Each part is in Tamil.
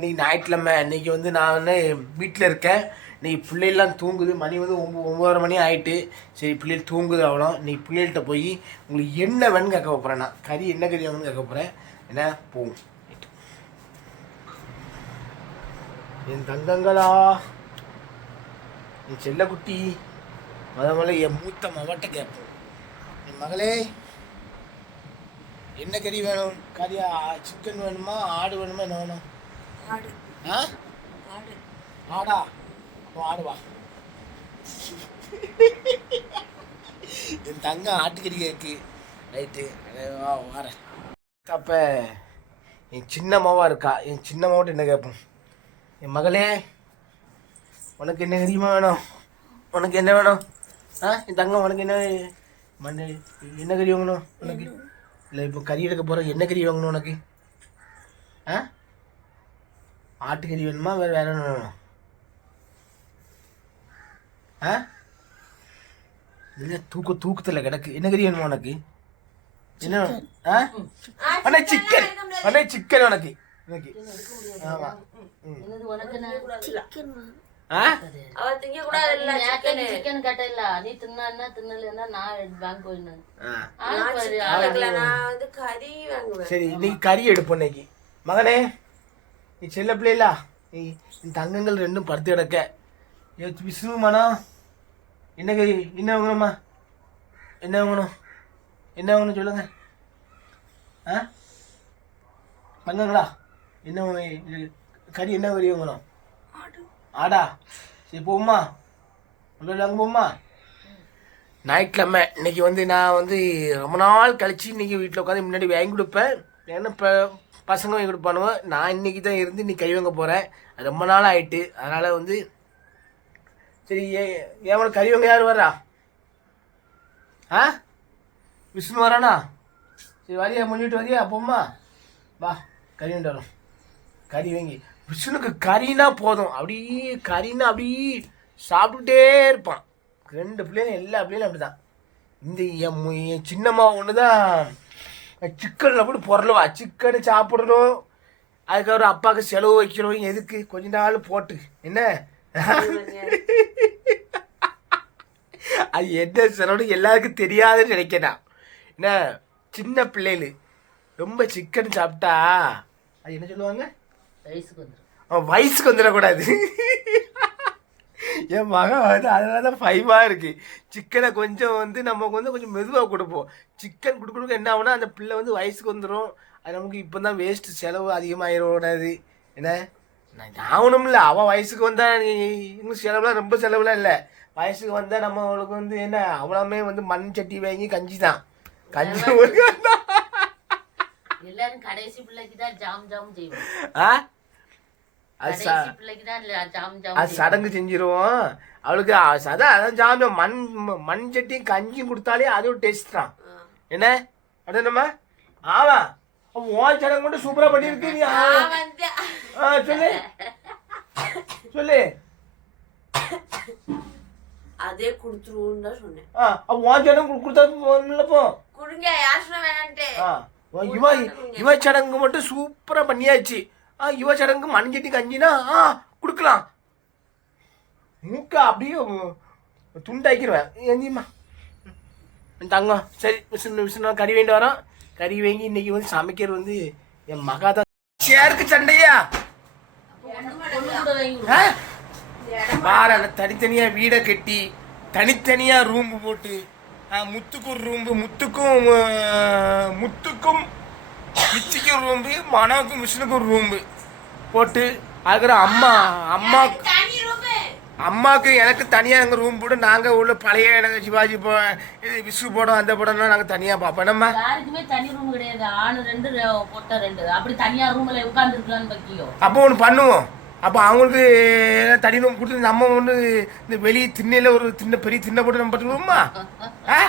இன்னைக்கு ஞாயிற்றுக்கிழமை. இன்னைக்கு வந்து நான் வந்து வீட்டில் இருக்கேன். இன்னைக்கு பிள்ளைகள்லாம் தூங்குது. மணி வந்து ஒம்பது ஒம்பதரை மணி ஆகிட்டு சரி பிள்ளைகள் தூங்குது அவ்வளோ இன்னைக்கு பிள்ளைகள்கிட்ட போய் உங்களுக்கு என்ன வேணும்னு கேட்க போகிறேன் நான். கறி என்ன கறி வேணும்னு கேட்க போகிறேன் என்ன? போகும் என் தங்கங்களா என் செல்லக்குட்டி முத முதல்ல என் மூத்த மவட்ட கேட்போம். என் மகளே என்ன கறி வேணும்? கறியா? சிக்கன் வேணுமா? ஆடு வேணுமா? என்ன வேணும்? ஆடு. ஆ? ஆடு. ஆடா. ஓ ஆடு வா என் தங்க ஆட்டுக்கறி கேக்கு ரைட்டு. வரேன் அப்போ என் சின்னம்மாவா இருக்கா? என் சின்னம்மாவோட என்ன கேட்போம்? என் மகளே உனக்கு என்ன கறியுமா வேணும்? உனக்கு என்ன வேணும்? ஆ? என் தங்கம் உனக்கு என்ன மண்ணு என்ன கறி வாங்கணும் உனக்கு? இல்லை இப்போ கறி எடுக்க போகிற என்ன கறி வாங்கணும் உனக்கு? ஆ? ஆட்டுக்கறி வேணுமா? வேறு வேற வேணும்? ஆ? இல்லை தூக்க தூக்கத்தில் கிடக்கு. என்ன கறி வேணுமா உனக்கு? என்ன? ஆ? அண்ணே சிக்கன் அண்ணே சிக்கன் உனக்கு. உனக்கு. ஆமாம்? சிக்கன் ஆ? அவ திங்க கூடாது இல்ல நீ தின்னா தின்னலன்னா நான் பேங்க் போயிருந்தேன் சரி இன்னைக்கு கறி எடுப்போம் இன்னைக்கு. மகனே. நீ செல்ல பிள்ளைலா. நீ இந்த தங்கங்கள் ரெண்டும் படுத்து கிடக்க. விஷ்ணு மனம் என்ன கறி என்ன வாங்கணுமா? என்ன வாங்கணும்? என்ன வாங்கணும் சொல்லுங்க. ஆ? தங்கங்களா என்ன கறி என்ன கறி வாங்கணும்? ஆடு. சரி போகுமா? உள்ள அங்கே போகுமா? ஞாயிற்றுக்கிழமை. இன்னைக்கு வந்து நான் வந்து ரொம்ப நாள் கழிச்சு இன்னைக்கு வீட்டில் உட்காந்து முன்னாடி வாங்கி கொடுப்பேன். ஏன்னா இப்போ பசங்க வாங்கி கொடுப்பானுவோ. நான் இன்னைக்கு தான் இருந்து இன்னைக்கு கை வாங்க போகிறேன் அது ரொம்ப நாள் ஆயிட்டு. அதனால் வந்து சரி ஏ ஏன் கறி வாங்க யார் வர்றா? ஆ? விஷ்ணு வரானா? சரி வரியா முன்னிட்டு வரியா? போம்மா. வா கறி வரும் வரோம். கறி வாங்கி. விஷ்ணுக்கு கறினா போதும். அப்படியே கறினா அப்படியே சாப்பிட்டுட்டே இருப்பான். ரெண்டு பிள்ளைங்க எல்லா பிள்ளைங்களும் அப்படிதான். இந்த என் என் சின்னம்மா ஒன்று தான் சிக்கனில் போட்டு பொருளுவா? சிக்கன் சாப்பிடணும். அதுக்கப்புறம் அப்பாவுக்கு செலவு வைக்கணும். எதுக்கு? கொஞ்ச நாள் போட்டு. என்ன? அது என்ன செலவுன்னு எல்லாருக்கும் தெரியாதுன்னு நினைக்கிறேன் என்ன? சின்ன பிள்ளைகள் ரொம்ப சிக்கன் சாப்பிட்டா அது என்ன சொல்லுவாங்க? வயசுக்கு வந்துரும். அவன் வயசுக்கு வந்துடக்கூடாது. என் மகன் வந்து அதனால தான் ஃபைவாக இருக்கு. சிக்கனை கொஞ்சம் வந்து நம்ம வந்து கொஞ்சம் மெதுவாக கொடுப்போம். சிக்கன் கொடுக்கணும் என்ன ஆகுனா அந்த பிள்ளை வந்து வயசுக்கு வந்துடும் அது நமக்கு இப்போ தான் வேஸ்ட்டு செலவு அதிகமாகிடக்கூடாது என்ன? நான் ஆகணும்ல அவன் வயசுக்கு வந்தா நீ இன்னும் செலவுலாம் ரொம்ப செலவுலாம் இல்லை. வயசுக்கு வந்தால் நம்ம அவளுக்கு வந்து என்ன? அவ்வளோமே வந்து மண் சட்டி வாங்கி கஞ்சி தான். கஞ்சி ஒரு எல்லாரும் கடைசி பிள்ளைக்கு தான் ஜாம் ஜாம் செய்வோம் ஆ? அது சடங்கு செஞ்சிருவோம். அவளுக்கு அதான் அதான் ஜாமியம் மண் மண் சட்டியும் கஞ்சியும் கொடுத்தாலே அது ஒரு டேஸ்ட் தான். என்ன? அது என்னம்மா? ஆமா அப்ப உன் சடங்கு மட்டும் சூப்பரா பண்ணிருக்கு நீ சொல்லு. சொல்லு. அதே குடுத்துருவோம்னு தான் சொன்னேன். ஆ அப்ப உன் சடங்கு கொடுத்தா போ குடுங்க யார் சொன்ன வேணான்ட்டு. ஆ உன் இவ இவ சடங்கு மட்டும் சூப்பரா பண்ணியாச்சு. ஆ யுவ சடங்கு மண் சட்டி கஞ்சினா ஆ கொடுக்கலாம். மூக்க அப்படியே துண்டாக்கிடுவேன் எந்தியம்மா தங்கம். சரி விஷ்ணு விஷ்ணு கறி வேண்டி வரோம். கறி வாங்கி இன்னைக்கு வந்து சமைக்கிறது வந்து என் மகா தான். சேருக்கு சண்டையா? பொண்ணு பாரு தனித்தனியா வீடை கட்டி தனித்தனியா ரூம் போட்டு முத்துக்கு ஒரு ரூம்பு முத்துக்கும் முத்துக்கும் முத்துக்கும் பிச்சிக்கும் ரூம்பு மனோக்கும் விஷ்ணுக்கும் ஒரு ரூம்பு. போட்டு அதுக்கப்புறம் அம்மா அம்மா அம்மாவுக்கு எனக்கு தனியாக எங்கள் ரூம் போட்டு நாங்கள் உள்ள பழைய எனக்கு சிவாஜி போ இது விஷ்ணு படம் அந்த படம்லாம் நாங்கள் தனியாக பார்ப்போம். நம்ம யாருக்குமே தனி ரூம் கிடையாது. ஆணு ரெண்டு பொட்டை ரெண்டு. அப்படி தனியா ரூம்ல உட்கார்ந்து இருக்கலாம்னு பக்கியோ அப்போ ஒன்று பண்ணுவோம். அப்போ அவங்களுக்கு தனி ரூம் கொடுத்து நம்ம ஒன்று இந்த வெளியே திண்ணையில் ஒரு தின்ன பெரிய திண்ணை போட்டு நம்ம பார்த்துக்குவோமா ஆ?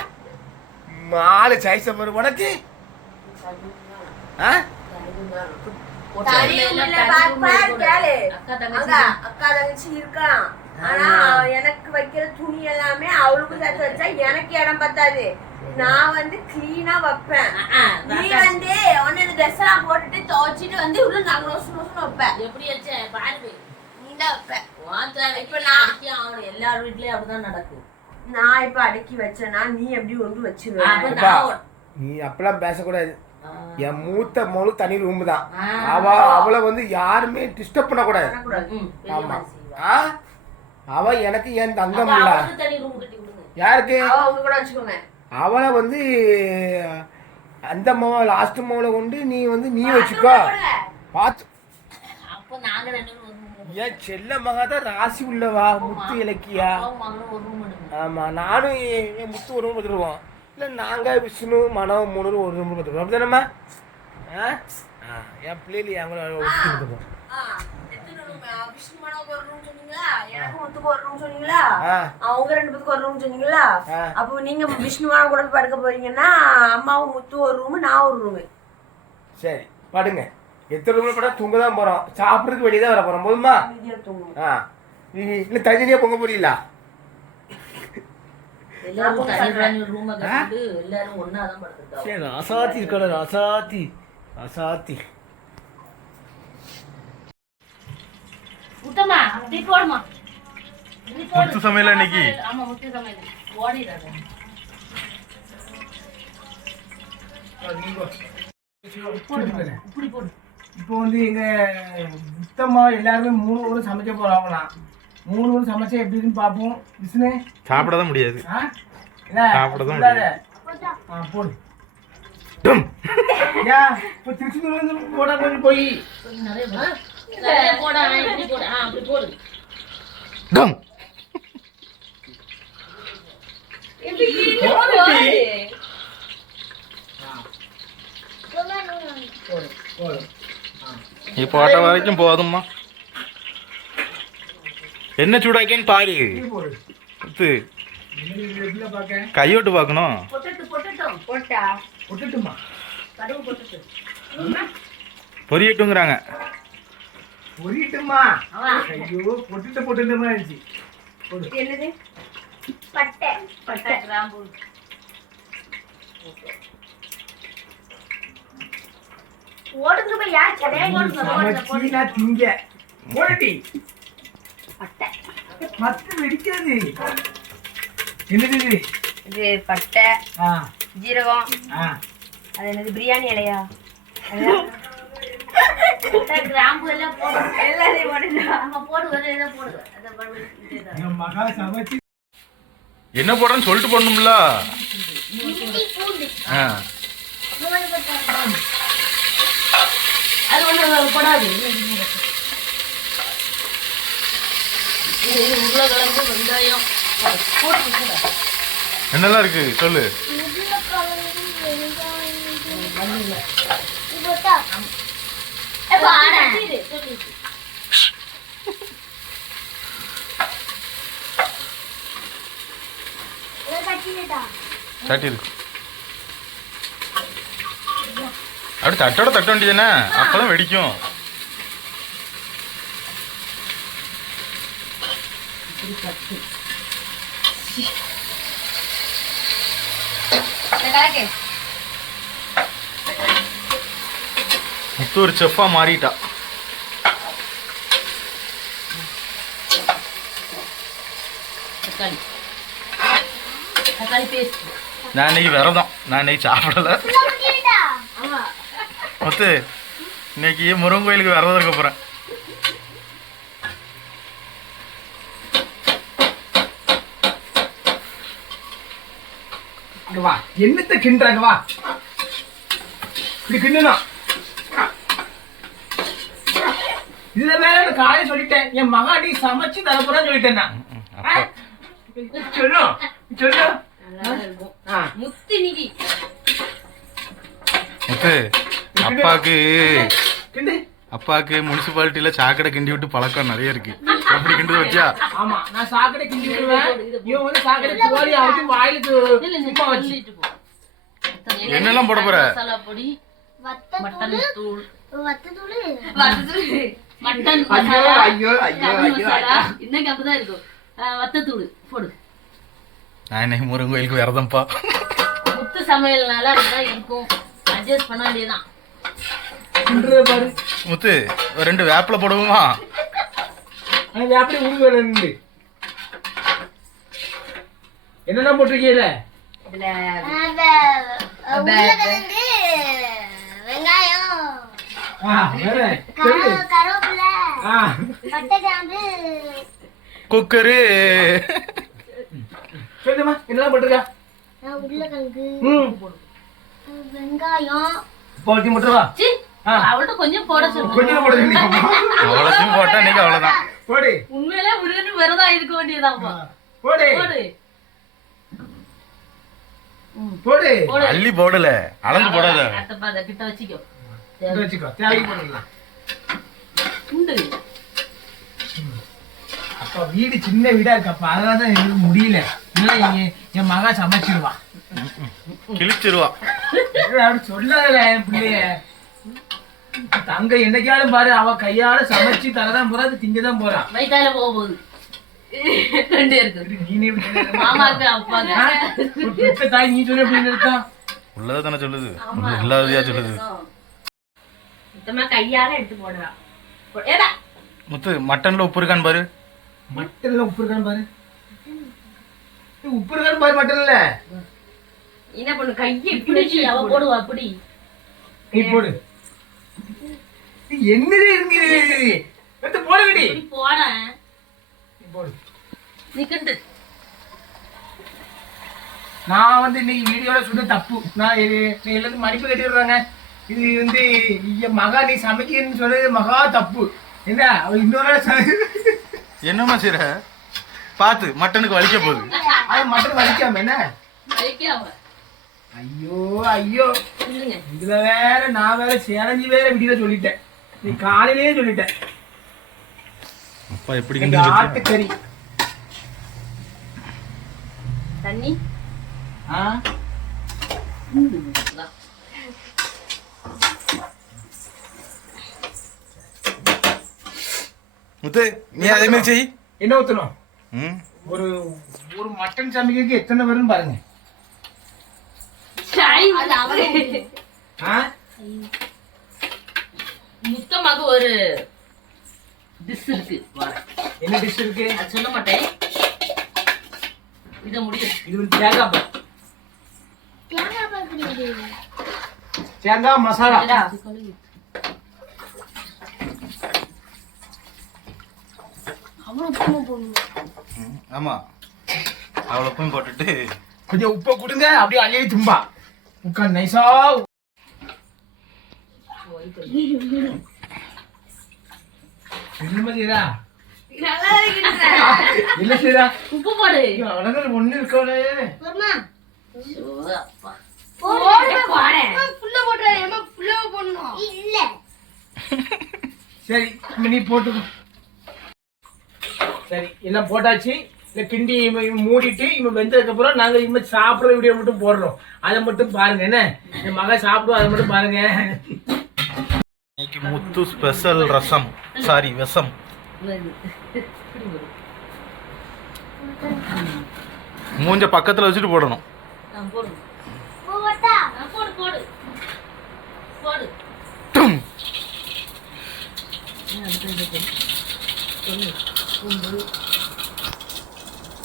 ஆளு சாய்ஸை உனக்கு? அக்கா தங்கச்சி. இருக்கலாம் ஆனா எனக்கு வைக்கிற துணி எல்லாமே அவளுக்கும் சேர்த்து வச்சா எனக்கு இடம் பத்தாது. நான் வந்து கிளீனா வைப்பேன். நீ வந்து உன்ன ட்ரெஸ் எல்லாம் போட்டுட்டு துவைச்சிட்டு வந்து உள்ள நாங்க நோசு நோசு வைப்பேன் எப்படி வச்சேன் பாரு நீ தான் வைப்ப வாத்தா இப்ப நான்- அவனு எல்லார் வீட்லயும் அப்படிதான் நடக்கும். நான் இப்ப அடுக்கி வச்சேன்னா நீ எப்படி ஒன்று வச்சிருவ? அப்ப அப்பா, நான் ஒரு- நீ அப்பெல்லாம் பேசக்கூடாது. என் மூத்த மொழு தனி ரூம் தான். அவ அவளை வந்து யாருமே டிஸ்டர்ப் பண்ணக்கூடாது. ஆமா. ஆ? அவ எனக்கு என் தங்கம் இல்ல. யாருக்கு? அவளை வந்து அந்த மாவை லாஸ்ட் மாவுல கொண்டு நீ வந்து நீ வச்சுக்கோ. பார்த்து. என் செல்ல மகா தான் ராசி உள்ளவா? முத்து இலக்கியா. ஆமா. நானும் என் முத்து ஒரு ரூம் இல்லை நாங்க விஷ்ணு மனோ மூணு ஒரு ரூம் எடுத்துருவோம் அப்படிதானம்மா ஆ? ஆ என் பிள்ளைகள் என் கூட ஒட்டி? ஆ அவங்க ரெண்டு பேத்துக்கு ஒரு ரூம் சொன்னீங்களா. அப்போ நீங்க விஷ்ணுமான கூட படுக்க போறீங்கன்னா அம்மாவும் முத்து ஒரு ரூம் நான் ஒரு ரூம் சரி படுங்க. எத்தனை ரூம்ல படம் தூங்க தான் போகிறோம் சாப்பிட்றதுக்கு வெளியே தான் வர போகிறோம் போதுமா? ஆ. இல்லை தனித்தனியாக பொங்க போறீங்களா எல்லாரும் தனி தனி room அ கட்டிட்டு எல்லாரும் ஒண்ணாதான் படுத்துக்கிட்டோம். சரி அசாத்தி இருக்கணும் அசாத்தி அசாத்தி முத்தம்மா, இப்படி போடுமா. இப்படி போடு. முத்து சமையலா இன்னைக்கு? ஆமா, முத்து சமையல். ஓடிடாத. இப்படி போடு. இப்போ வந்து எங்க சுத்தமா எல்லாருமே மூணு ஊரும் சமைக்க போறாங்களாம் மூணு ஊரும் சமைச்சா எப்படி இருக்குன்னு பார்ப்போம் விஷ்ணு சாப்பிட தான் முடியாது? சாப்பிடதான் சொல்லாத. ஆ, போடு. ஏன்? இப்போ திருச்சி வந்து போடா கொஞ்சம் போய் நிறைய போடு. இப்படி போடு. ஆ, அப்படி. கம் என்ன சூடாக்கேன்னு பாரு. கையோட்டு பார்க்கணும். பொரியட்டுங்கிறாங்க. பொரிட்டுமா ஆமா. ஐயோ பொட்டுட்டு பொட்டுட்டுமா இருந்துச்சு. போடு. என்னது? பட்டை. பட்டை, கிராம்பு. ஓடுங்க போய் யார் சடையா ஓடுங்க? சமைச்சு நான் திங்க. போடுடி மத்து வெடிக்காது என்னது இது இது பட்டை ஆ ஜீரகம் ஆ அது என்னது பிரியாணி இலையா கிராம்பு எல்லாம் போடு. எல்லாத்தையும் போடுங்க ஆமா, போடு. வேற ஏதோ போடு. அதை போடு. இதேதான். என் மகா சமைச்சு என்ன போடுறேன்னு சொல்லிட்டு போடணும்ல ஆ அது ஒண்ணு போடாது. இது இது உருளைக்கிழங்கு, வெங்காயம். என்னெல்லாம் இருக்கு சொல்லு சொல்லு, சொல்லு. இருக்கு அப்படி தட்டோட தட்ட வேண்டியதுன்னா அப்பதான் வெடிக்கும் முத்து ஒரு செஃப்பா மாறிட்டா. தக்காளி. தக்காளி பேஸ்ட் நான் இன்னைக்கு விரதம். நான் இன்னைக்கு சாப்பிடல. ஆமா. முத்து இன்னைக்கு முருகன் கோயிலுக்கு விரதம் இருக்க போறேன். என்னத்த கிண்டுறாங்க வா இப்படி கிண்டணும் இதுல மேல காலையில சொல்லிட்டேன். என் மகாடி சமைச்சு தரப்போறேன்னு சொல்லிட்டேன் நான் சொல்லு முத்து நிதி முத்து கிண்டு. அப்பாவுக்கு முனிசிபாலிட்டியில சாக்கடை கிண்டி விட்டு பழக்கம் நிறைய இருக்கு. எப்படி கிண்டு வச்சா ஆமா நான் சாக்கடை கிண்டி விடுவேன் இவன் வந்து சாக்கடை வாயிலுக்கு இல்ல இல்ல உப்பா வச்சு. என்னெல்லாம் போட போற? மசாலா பொடி மட்டன் தூள். மட்டன் மசாலா. ஐயோ ஐயோ ஐயோ இன்னைக்கு அப்படிதான் இருக்கும். அஹ் வத்தத்தூள். போடு. நான் இன்னைக்கு முருகன் கோயிலுக்கு விரதம்ப்பா. முத்து சமையல்னால அப்படிதான் இருக்கும். அட்ஜஸ்ட் பண்ண பாரு. முத்து ரெண்டு வேப்பில போடுவோமா? அது அப்படியே உருவ இருந்து என்னென்ன போட்டிருக்கீல இதுல? உருளைக்கிழங்கு வெங்காயம். குக்கரு. சொல்லுமா என்னெல்லாம் போட்டிருக்கா? உருளைக்கிழங்கு. வெங்காயம். போட்டி மட்டும் வா சீ, ஆ. அவள்கிட்ட கொஞ்சம் போட சொல்லு. கொஞ்சம் போட அவ்வளோத்தையும் போட்டா அவ்வளோதான் போடு. உண்மையிலே விடுன்னு விரதம் இருக்க வேண்டியதான்ப்பா போடு. போடு. அள்ளி போடல. அளந்து போடாத. கிட்ட வச்சுக்கோ. வச்சுக்கோ. உண்டு. அப்பா வீடு சின்ன வீடா இருக்கப்பா அதனால தான் எங்களுக்கு முடியல. இல்லை என் என் மகா சமைச்சிருவா. கிழிச்சிருவா. அப்படி சொல்லாதல என் பிள்ளைய. தங்க என்னைக்காலும் பாரு அவ கையால சமைச்சு தரதான் போறா அது திங்க தான் போறா. வயித்தால போக போகுது ரெண்டு இருக்கு நீனே இப்படி சொல்லிடுற. மாமாக்கு அப்பாக்கு. ஆ? ஒரு பெத்த தாய் நீ சொல்லி எப்படி நிறுத்தம் உள்ளதை தானே சொல்லுது? ஒண்ணும் இல்லாததையா சொல்லுது? சுத்தமா கையால எடுத்து போடுறா. போ- ஏடா. முத்து மட்டன்ல உப்பு இருக்கான்னு பாரு. மட்டன்ல உப்பு இருக்கான்னு பாரு. உப்பு இருக்கான்னு பாரு மட்டன்ல. என்ன பண்ணு கையை பிடிச்சி அவ போடுவா அப்படி. நீ போடு. என்னது இருக்கு எடுத்து போடுங்கடி இப்படி போட. நீ போடு. நிக்கண்டு. நான் வந்து இன்னைக்கு வீடியோல சொன்ன தப்பு. நான் இது நீ எல்லாத்துக்கும் மன்னிப்பு கட்டிடுறாங்க இது வந்து என் மகா நீ சமைக்கிறன்னு சொன்னது மகா தப்பு. என்ன? அவ இன்னொரு என்னம்மா செய்ற? பார்த்து மட்டனுக்கு வலிக்க போகுது. அது மட்டும் வலிக்காம என்ன? வைக்காம ஐயோ ஐயோ. இல்லைங்க இதுல வேற நான் வேற சேலஞ்சு வேற வீடியோ சொல்லிட்டேன். நீ காலையிலேயே சொல்லிட்டேன். அப்பா எப்படி கிண்டி ஆட்டுக்கறி. தண்ணி? ஆ? இந்தா. முத்து நீ அதே மாதிரி செய். என்ன ஊத்தணும்? ஒரு ஒரு மட்டன் சமைக்கிறதுக்கு எத்தனை வரும்னு பாருங்க. முத்தமாக ஒரு டிஷ் இருக்கு. என்ன டிஷ் இருக்கு? அது சொல்ல மாட்டேன். இத முடியும் இது வந்து தேங்காய் பால். தேங்காய் பால் கிடையாது தேங்காய் மசாலா. உப்புமா ஆமா. அவ்வளோ உப்பையும் போட்டுட்டு. கொஞ்சம் உப்பை கொடுங்க அப்படியே அள்ளி தும்பா செய்யறா நல்லா இருக்கிறேன் என்ன செய்யறா உப்பு போடு அழகர் ஒண்ணு இல்ல சரி நீ போட்டு சரி எல்லாம் போட்டாச்சு. இந்த கிண்டி இவன் மூடிட்டு இவன் வெந்ததுக்கு அப்புறம் நாங்க இவன் சாப்பிடுற வீடியோ மட்டும் போடுறோம். அதை மட்டும் பாருங்க என்ன? என் மகன் சாப்பிடுவோம் அதை மட்டும் பாருங்க. இன்னைக்கு முத்து ஸ்பெஷல் ரசம். சாரி விஷம். மூஞ்ச பக்கத்துல வச்சுட்டு போடணும். ஆ, போடு போட்டா ஆ, போடு போடு போடு டும். ஆ, அடுத்து இதை போடு. சொல்லு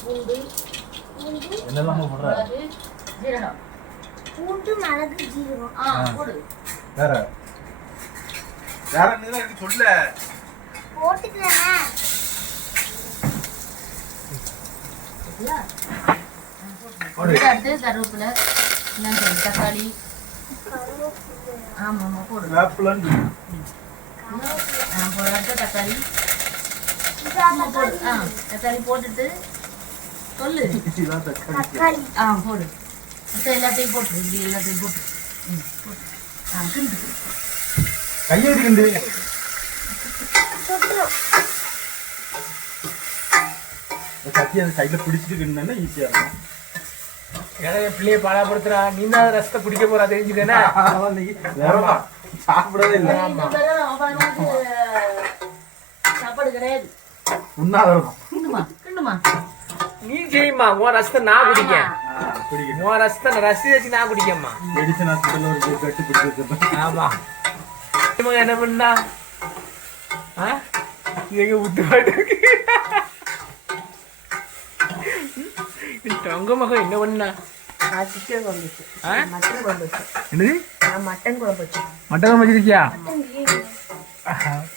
பூண்டு பூண்டு என்னெல்லாம போடுற? ஜீரகம். பூண்டு மிளகு ஜீரகம். ஆ போடு. வேற? வேற என்ன சொல்ல? போட்டுக்கிறேன் இதுக்கு அடுத்து கருவேப்பிலை என்ன சொல்லு தக்காளி. ஆமா ஆமா போடு. தக்காளி. தக்காளி போட்டுட்டு சொல்லு. தக்காளி. ஆ போடு. மொத்தம் எல்லாத்தையும் போட்டு இப்படி எல்லாத்தையும் போட்டு. ம் போட்டு ஆ கிண்டு. கையெழுத்து சுட்டுரும் கத்தி அந்த கையில பிடிச்சிட்டு கிண்டா ஈஸியா இருக்கும். ஏன்னா என் பிள்ளைய பாடாப்படுத்துறா நீ தான் ரசத்தை குடிக்க போறா தெரிஞ்சுக்கண்ணா சாப்பிடவே இல்லை. சாப்பாடு கிடையாது. உண்ணாவிரதம். கிண்டுமா கிண்டுமா. நீ செய்யுமா உன் ரசத்தை நான் குடிக்க ஆ, உன் ரசத்தை ரசி வச்சு நான் குடிக்கம்மா. மெடிசன் ஹாஸ்பிட்டல் ஒரு கட்டு பிடிச்சிருக்கேன் ஆமா. இவங்க என்ன பண்ணா? ஆ? எங்க விட்டு பாட்டு தங்க மகன் என்ன பண்ணா? நான்? மட்டன் குழம்பு நான் மட்டன் குழம்பு வச்சிருக்கியா?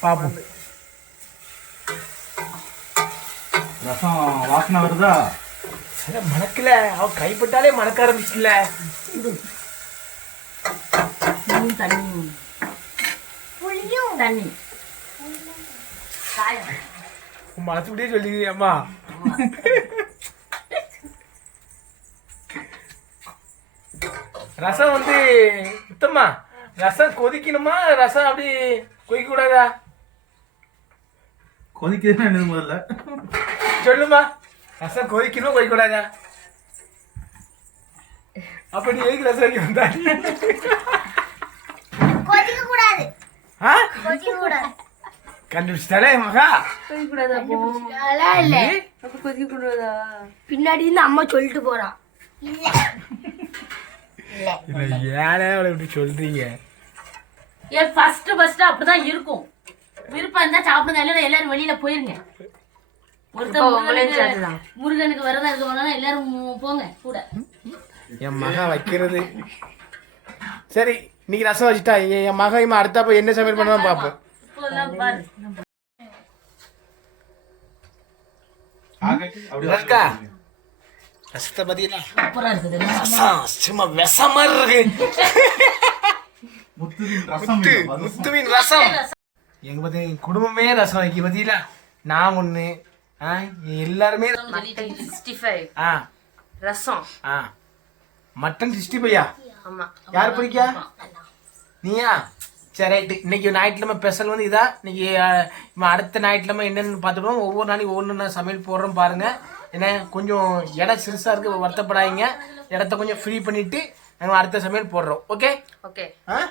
பாப்போம். ரசம் வாசனை வருதா? அட மணக்கல. அவ கைப்பட்டாலே மணக்க ஆரம்பிச்சுல தண்ணி. தண்ணி. காயம். மனசுபடியே சொல்லி அம்மா. ரசம் வந்து சுத்தம்மா ரசம் கொதிக்கணுமா? ரசம் அப்படி கொதிக்க கூடாதா கொதிக்கிறதுனா என்னது முதல்ல? சொல்லுமா. ரசம் கொதிக்கணும்? கொதிக்க கூடாதா அப்ப நீ எதுக்கு ரசம் வைக்க வந்தா? கொதிக்க கூடாது ஆ? கொதிக்க கூடாது கண்டுபிடிச்சிட்டாலே மகா. அதெல்லாம் இல்ல. பின்னாடி இருந்து அம்மா சொல்லிட்டு போறான் இல்ல. இல்ல. ஏனே அவளை இப்படி சொல்றீங்க. ஏன் ஃபர்ஸ்ட் ஃபர்ஸ்ட் அப்படிதான் இருக்கும். விருப்பம் இருந்தா சாப்பிடுங்க இல்லைன்னா எல்லாரும் வெளியில போயிருங்க. முருகனுக்கு விரதம் இருக்க போனா எல்லாரும் போங்க கூட. என் மகா வைக்கிறது. சரி இன்னைக்கு ரசம் வச்சுட்டா. என் மகன் இவன் அடுத்தப்ப என்ன சமையல் பண்ணுவான் பார்ப்போம் ரசத்தை சும்மா விஷம் இருக்கு. முத்துவின் ரசம் முத்து இல்லை, வதசம். முத்துவின் ரசம். எங்க பத்தி குடும்பமே ரசம் வைக்க பார்த்தீங்களா நான் ஒண்ணு ஆ எல்லாருமே சிக்ஸ்டி ஃபைவ் ஆ. ரசம். ஆ. மட்டன் சிக்ஸ்டி ஆமா. யார் பிடிக்கா? நீயா? சரி ரைட்டு. இன்னைக்கு ஞாயிற்றுக்கிழமை ஸ்பெஷல் வந்து இதா. இன்னைக்கு அடுத்த ஞாயிற்றுக்கிழமை என்னென்னு பார்த்துடுவோம் ஒவ்வொரு நாளைக்கு ஒவ்வொன்று நான் சமையல் போடுறோம் பாருங்க. ஏன்னா கொஞ்சம் இடம் சிறுசாக இருக்கு வருத்தப்படாதீங்க. இடத்த கொஞ்சம் ஃப்ரீ பண்ணிட்டு நாங்கள் அடுத்த சமையல் போடுறோம். ஓகே ஓகே ஆ?